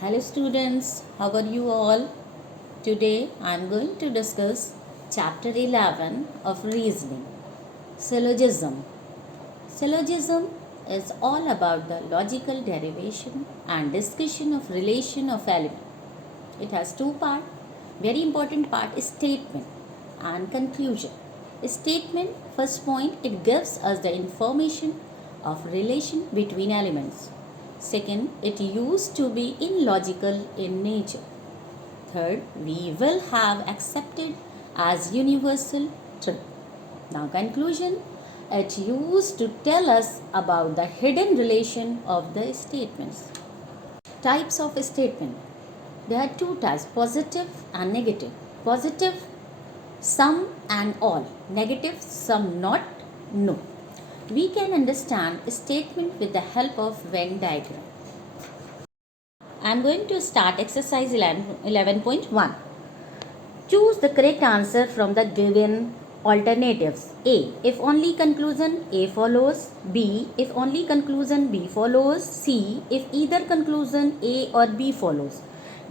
Hello students, how are you all? Today I am going to discuss chapter 11 of reasoning. Syllogism. Syllogism is all about the logical derivation and discussion of relation of element. It has two parts. Very important part is statement and conclusion. A statement, first point, it gives us the information of relation between elements. Second, it used to be illogical in nature. Third, we will have accepted as universal truth. Now, conclusion, it used to tell us about the hidden relation of the statements. Types of statement. There are two types, positive and negative. Positive, some and all. Negative, some not, no. We can understand a statement with the help of Venn diagram. I am going to start exercise 11.1. Choose the correct answer from the given alternatives. A. If only conclusion A follows. B. If only conclusion B follows. C. If either conclusion A or B follows.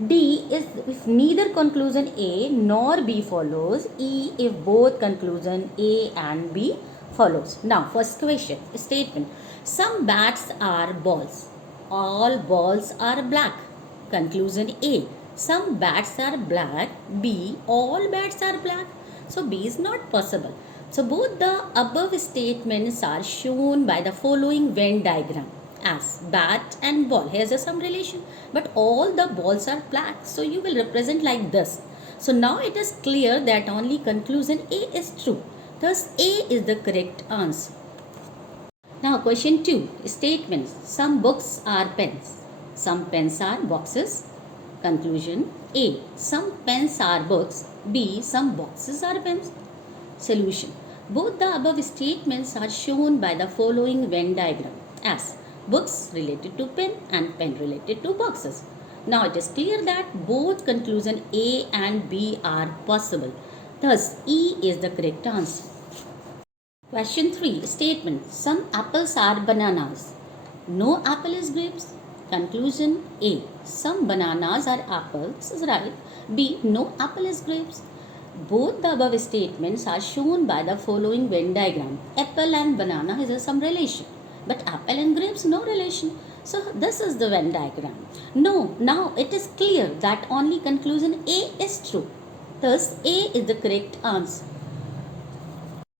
D is if neither conclusion A nor B follows. E. If both conclusion A and B follows. Now, first question, statement. Some bats are balls. All balls are black. Conclusion A. Some bats are black. B. All bats are black. So B is not possible. So both the above statements are shown by the following Venn diagram as bat and ball. Here's some relation. But all the balls are black. So you will represent like this. So now it is clear that only conclusion A is true. Thus A is the correct answer. Now question 2. Statements. Some books are pens. Some pens are boxes. Conclusion A. Some pens are books. B. Some boxes are pens. Solution. Both the above statements are shown by the following Venn diagram as books related to pen and pen related to boxes. Now it is clear that both conclusion A and B are possible. Thus E is the correct answer. Question 3. Statement. Some apples are bananas. No apple is grapes. Conclusion A. Some bananas are apples is right. B. No apple is grapes. Both the above statements are shown by the following Venn diagram. Apple and banana has some relation. But apple and grapes no relation. So this is the Venn diagram. No, now it is clear that only conclusion A is true. Thus A is the correct answer.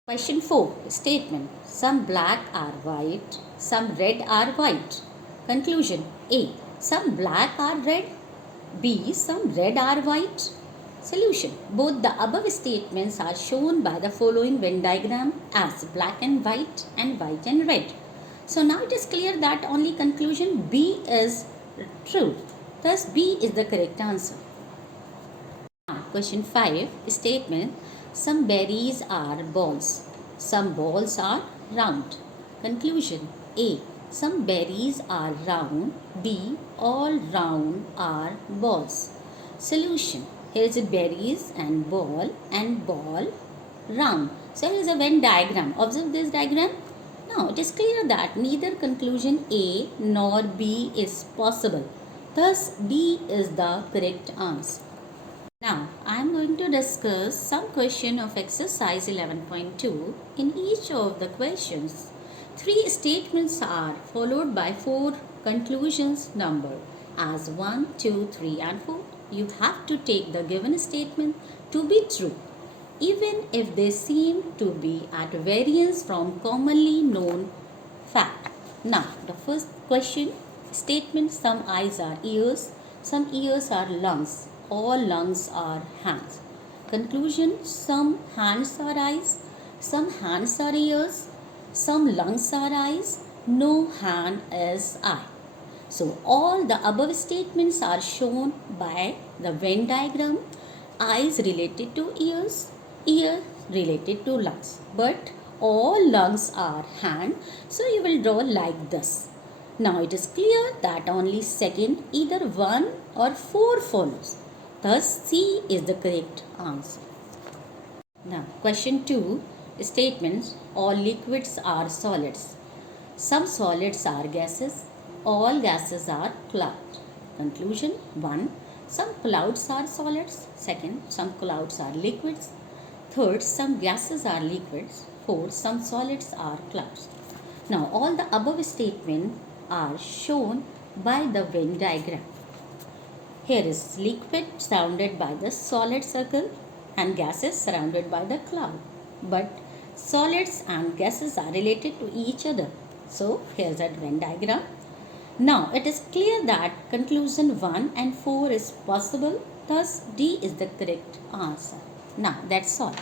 Question 4. Statement. Some black are white, some red are white. Conclusion A. Some black are red. B. Some red are white. Solution. Both the above statements are shown by the following Venn diagram as black and white and red. So now it is clear that only conclusion B is true. Thus B is the correct answer. Now question 5. Statement. Some berries are balls. Some balls are round. Conclusion A. Some berries are round. B. All round are balls. Solution. Here is a berries and ball round. So here is a Venn diagram. Observe this diagram. Now it is clear that neither conclusion A nor B is possible. Thus D is the correct answer. Now, I am going to discuss some question of exercise 11.2. In each of the questions, 3 statements are followed by 4 conclusions numbered as 1, 2, 3 and 4. You have to take the given statement to be true, even if they seem to be at variance from commonly known fact. Now, the first question statement, some eyes are ears, some ears are lungs. All lungs are hands. Conclusion, some hands are eyes, some hands are ears, some lungs are eyes, no hand is eye. So all the above statements are shown by the Venn diagram. Eyes related to ears, ear related to lungs. But all lungs are hand, so you will draw like this. Now it is clear that only second, either 1 or 4 follows. Thus, C is the correct answer. Now, question 2. Statements. All liquids are solids. Some solids are gases. All gases are clouds. Conclusion 1. Some clouds are solids. Second, some clouds are liquids. Third, some gases are liquids. Fourth, some solids are clouds. Now, all the above statements are shown by the Venn diagram. Here is liquid surrounded by the solid circle and gases surrounded by the cloud. But solids and gases are related to each other. So, here's a Venn diagram. Now, it is clear that conclusion 1 and 4 is possible. Thus, D is the correct answer. Now, that's all.